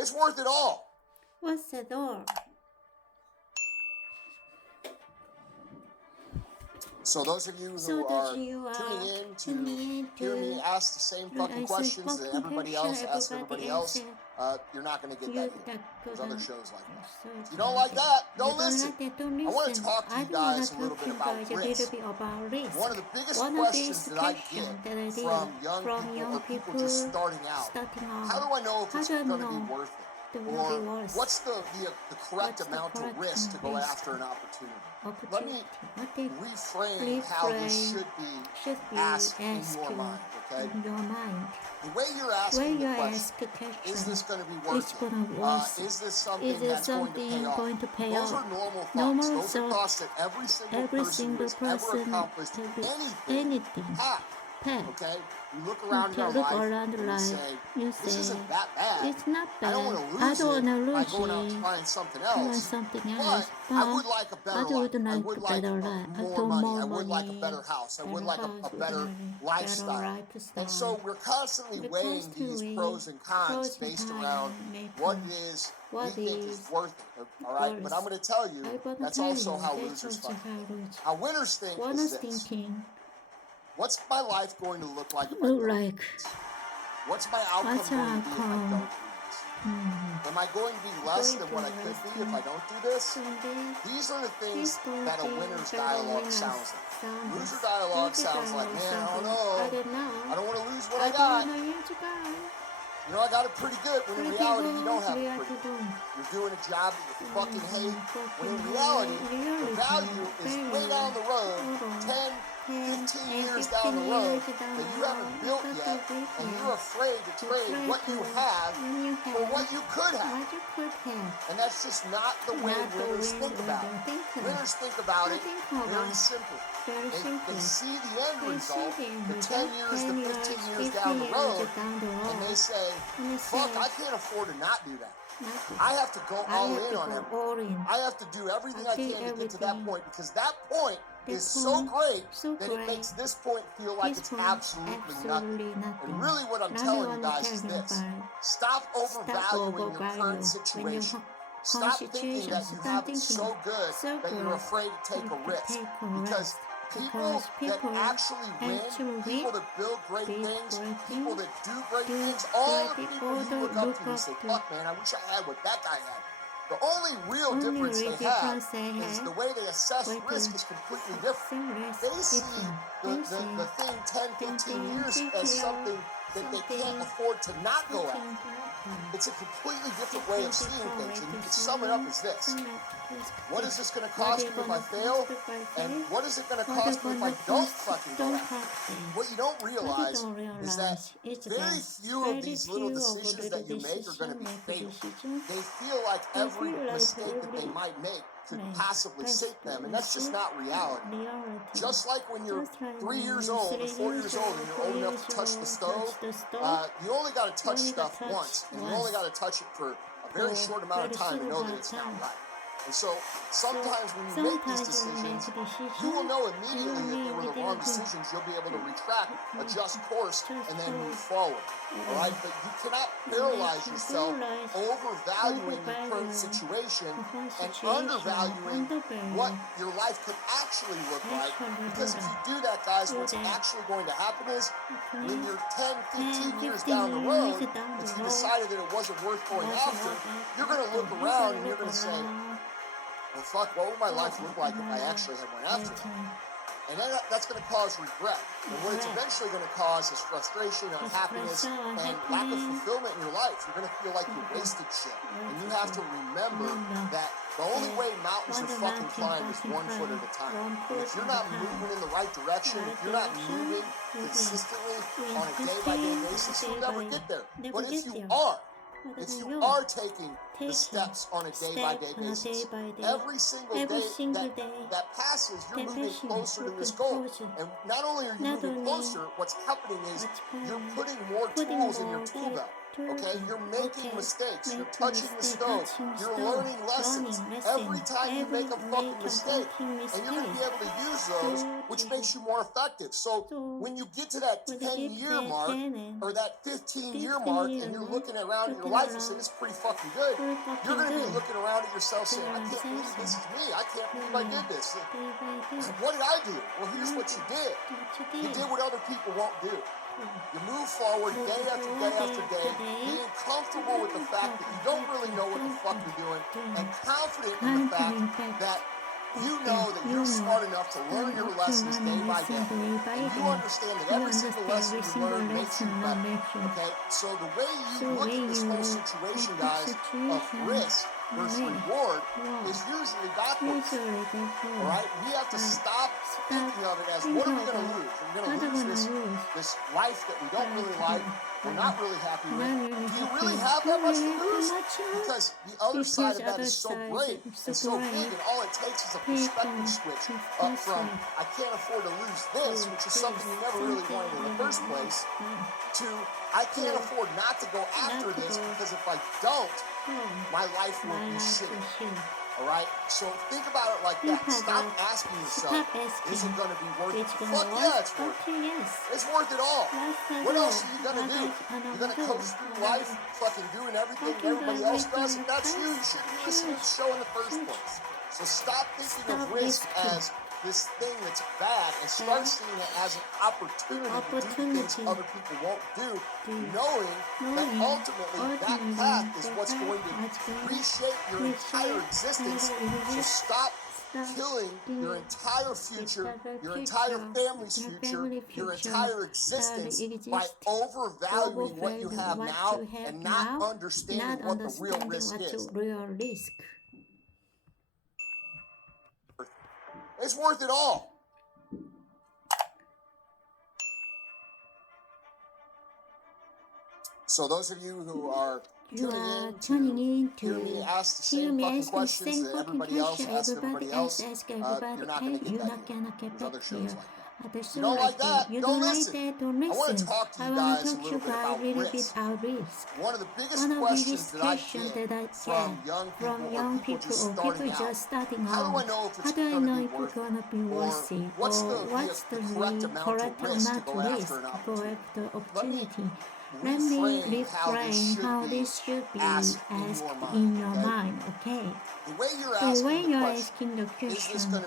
It's worth it all. What's it all? So those of you who are tuning in to hear me ask the same fucking questions that everybody else asks everybody else, you're not going to get that here. There's other shows like that. If you don't like that, don't listen. I want to talk to you guys a little bit about risk. One of the biggest questions that I get from young people or people just starting out, how do I know if it's going to be worth it? Or what's the correct amount of risk to go after an opportunity? Let me reframe how this should be asked in your mind, okay? The way you're asking the question, is this going to be worth it? Is this something that's going to pay off? Those are normal thoughts. Those are thoughts that every single person who has ever accomplished anything has. Okay? You look around your life and you say, this isn't that bad. It's not bad. I don't want to lose it by going out and trying something else. But I would like a better life. I would like more money. I would like a better house. I would like a better lifestyle. And so we're constantly weighing these pros and cons based around what it is we think is worth it. All right? But I'm going to tell you, that's also how losers think. How winners think is this. What's my life going to look like if I don't do this? What's my outcome going to be if I don't do this? Am I going to be less than what I could be if I don't do this? These are the things that a winner's dialogue sounds like. Loser dialogue sounds like, man, I don't know. I don't want to lose what I got. You know, I got it pretty good, when in reality, you don't have it pretty good. You're doing a job that you fucking hate, when in reality, the value is way down the road, 10, 15 years down the road, that you haven't built yet, and you're afraid to trade what you have for what you could have. And that's just not the way winners think about it. Winners think about it very simply. They see the end result, the 10 years, the 15 years down the road, and they say, fuck, I can't afford to not do that. I have to go all in on everything. I have to do everything I can to get to that point, because that point is so great that it makes this point feel like it's absolutely nothing. And really what I'm telling you guys is this. Stop overvaluing your current situation. Stop thinking that you have it so good that you're afraid to take a risk. Because people that actually win, people that build great things, people that do great things, all the people you look up to and say, fuck man, I wish I had what that guy had. The only real difference they have is the way they assess risk is completely different. They see the thing 10, 15 years as something that they can't afford to not go after. It's a completely different way of seeing things, and you can sum it up as this. What is this going to cost me if I fail? And what is it going to cost me if I don't fucking go after it? What you don't realize is that very few of these little decisions that you make are going to be fatal. They feel like every mistake that they might make could possibly sink them, and that's just not reality. Just like when you're 3 years old or 4 years old and you're old enough to touch the stove, you only got to touch stuff once, and you only got to touch it for a very short amount of time to know that it's not right. And so sometimes when you make these decisions, you will know immediately that they were the wrong decisions. You'll be able to retract, adjust course, and then move forward. All right? But you cannot paralyze yourself overvaluing your current situation and undervaluing what your life could actually look like. Because if you do that, guys, what's actually going to happen is when you're 10, 15 years down the road, if you decided that it wasn't worth going after, you're going to look around and you're going to say, well, fuck, what would my life look like if I actually had went after it? And then that's going to cause regret. And what it's eventually going to cause is frustration, unhappiness, and lack of fulfillment in your life. You're going to feel like you wasted shit. And you have to remember that the only way mountains are fucking climbed is 1 foot at a time. And if you're not moving in the right direction, if you're not moving consistently on a day-by-day basis, you'll never get there. But if you are taking the steps on a day-by-day basis, every single day that passes, you're moving closer to this goal. And not only are you moving closer, what's happening is you're putting more tools in your tool belt. Okay, you're making mistakes. You're touching the stove. You're learning lessons. Every time you make a fucking mistake, and you're going to be able to use those, which makes you more effective. So when you get to that 10-year mark or that 15-year mark, and you're looking around at your life and saying, "This is pretty fucking good," you're going to be looking around at yourself saying, "I can't believe this is me. I can't believe I did this. What did I do?" Well, here's what you did. You did what other people won't do. You move forward day after day after day, being comfortable with the fact that you don't really know what the fuck you're doing, and confident in the fact that you know that you're smart enough to learn your lessons day by day. And you understand that every single lesson you learn makes you better. Okay? So the way you look at this whole situation, guys, of risk versus reward is usually backwards. Alright? We have to stop thinking of it as, what are we going to lose? We're going to lose this life that we don't really like, we're not really happy with. Do you really have that much to lose? Because the other side of that is so great and so big, and all it takes is a perspective switch up from, I can't afford to lose this, which is something you never really wanted in the first place, to, I can't afford not to go after this, because if I don't, my life will be shitty. Alright? So think about it like that. Stop asking yourself, is it going to be worth it? Fuck yeah, it's worth it. It's worth it all. What else are you going to do? You're going to coast through life fucking doing everything everybody else does? If that's you, you shouldn't be listening to the show in the first place. So stop thinking of risk as this thing that's bad and start seeing it as an opportunity to do things other people won't do, knowing that ultimately that path is what's going to reshape your entire existence. So stop killing your entire future, your entire family's future, your entire existence by overvaluing what you have now and not understanding what the real risk is. It's worth it all. So those of you who are tuning in to hear me ask the same fucking questions that everybody else asks everybody else, you're not going to get that here. There's other shows like that. You don't like that? Don't listen. I want to talk to you guys a little bit about risk. One of the biggest questions that I get from young people or people just starting out, how do I know if it's going to be worth it? Or what's the correct amount of risk to go after an opportunity? Let me reframe how this should be asked in your mind, okay? The way you're asking the question, it's going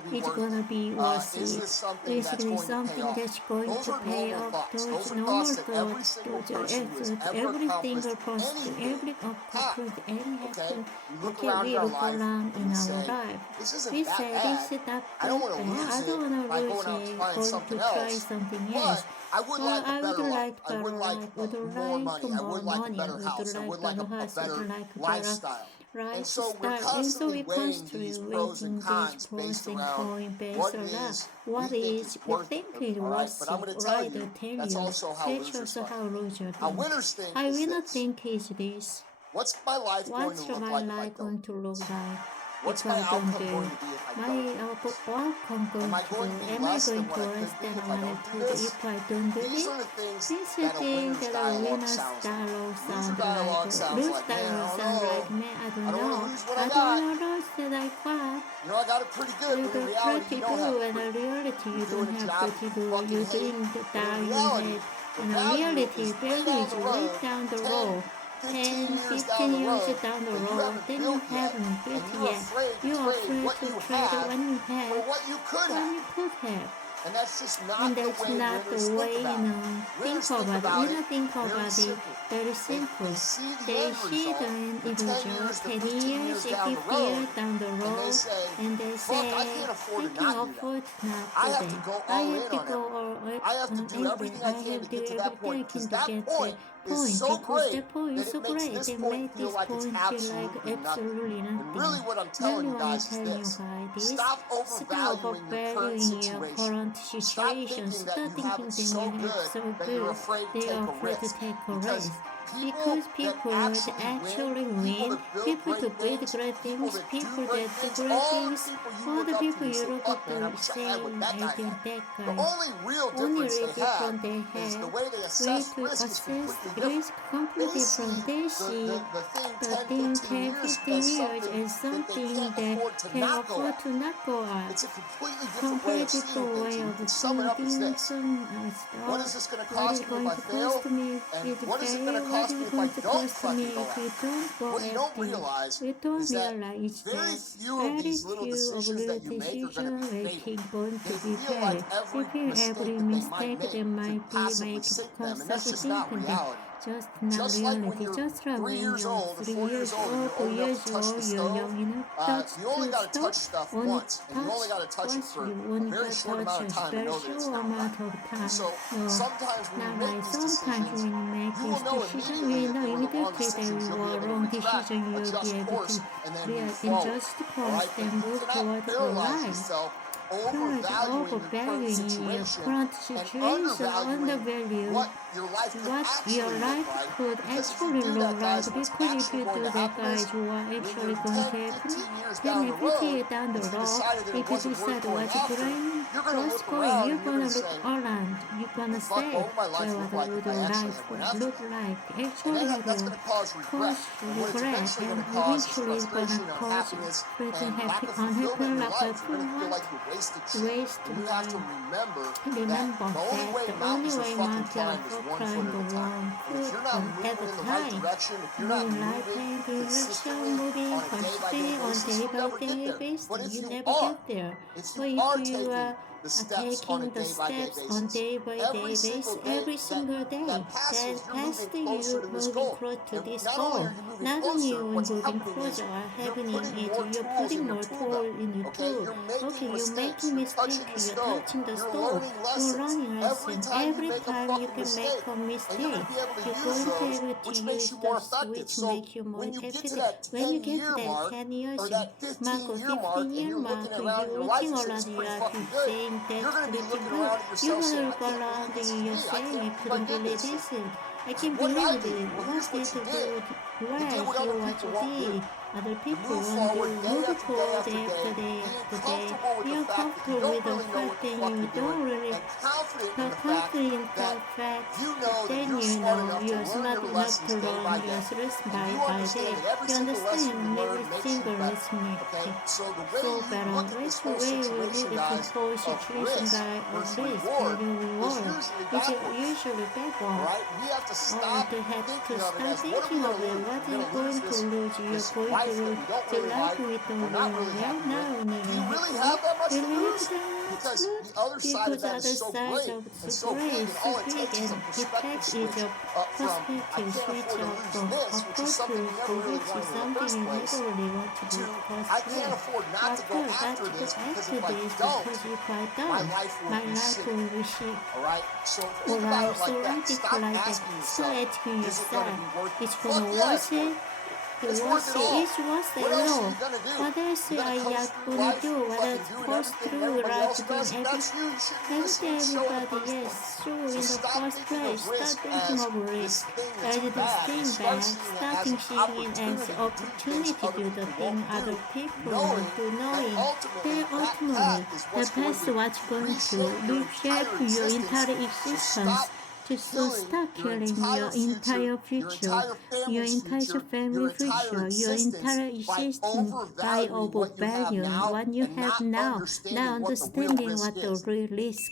to be worth it. Is this something that's going to pay off? Those normal thoughts, those efforts, every single person, every opportunity, any effort, okay, we look around in our life. We say, this is that bad. I don't want to lose it, going to try something else. I would like a better life. I would like more money. I would like a better house. I would like a better lifestyle. And so we're constantly weighing these pros and cons based around what is worth it. Alright, but I'm going to tell you, that's also how losers think. How winners think is this. What's my life going to look like? What's my outcome going to be if I don't? Am I going to be less than what I could be if I don't do this? These are the things that a winner's dialogue sounds like. Loser dialogue sounds like, man, I don't want to lose what I got. You know, I got it pretty good, but in reality, you don't have it pretty good. You're doing a job you fucking hate. But in reality, the value is way down the road. 10, 15 years down the road, then you haven't built yet. You're afraid to trade what you have for what you could have. And that's just not the way winners think about it. Think about it very simple. They see the individual 10 years, 15 years down the road, and they say, I can't afford to not do that. I have to go all in on everything. I have to do everything I can to get to that point, because that point is so great that it makes this point feel like it's absolutely nothing. And really what I'm telling you guys is this. Stop overvaluing your current situation. Stop thinking that you have it so good that you're afraid to take a risk. Because Because people that actually win, people to build great things, people that do great things, all the people you look up to say I think that guy. Only real difference they have way to assess risk completely from they see the thing 10, 15 years as something that can afford to not go up. Completely different way of thinking some stuff. What is going to cost me if you fail? What is going to cost me if you don't go after? You don't realize that very few of little decisions making going to be failed. You feel every mistake that might be made because of thinking that just not reality. Just like when you're 3 years old, 4 years old, you're young enough to stop. Only touch once you only got touch a very short amount of time. Not like sometimes when you make this decision, you know immediately that you are wrong decision, you will be able to react and just course and move toward the life. Overvaluing your current situation, undervalue what your life could actually look like, because if you do that, guys, you are actually going to happen. Then everything down the road, if you decide what's going, what's going, you're gonna look around, you're gonna say, well, what would your life look like? Actually, it will cause regret, and eventually it's gonna cause unhappy life. Waste life. Remember that the only way not to proclaim the wrong food at the time, moving life in direction, moving constantly on day-by-day basis, you never get there. But if you are taking the steps on day-by-day basis every single day, then past you moving close to this goal. Not only you moving closer or happening it, you're putting more toll in your tool. Okay, you're making mistakes, you're touching the stove, you're running lesson. Every time you can make a mistake, you're going to be able to use the switch make you more effective. When you get to that 10 years mark or 15-year mark, you're looking around, you are saying that's pretty good. You're going to look around and you're saying I couldn't believe this. I can't believe it. What did you do? Why you watch the other people want to move forward after day after day. You're comfortable with the fact that you don't really confident in that fact. Then you know you're smart enough to learn your lesson by day. You understand every single lesson you take. So better always the way you need to control situation by of this for your reward. It's usually bad one. Or to have to start thinking of it. What are you going to lose? You're going to life with the right now. Do you really have that much to lose? Because the other side of that is so great and so big, and all it takes is a perspective switch from I can't afford to lose this, which is something you never really wanted in the first place, to I can't afford not to go after this, because if I don't, my life will be shit. Alright? So think about it like that. Stop asking yourself, is it going to be worth it? It's going to worth it. It's worth it all. It's worth it. What else are you going to do? What else are you going to do? What else goes through life doing everything everybody yes through in the first place? Start thinking of risk as this thing back. Starting seeing it as opportunity to do the thing other people want to knowing that ultimately the past what's going to reshape your entire existence. So start killing your entire future, your entire family future, your entire existence by overvaluing what you have now, understanding what the real risk.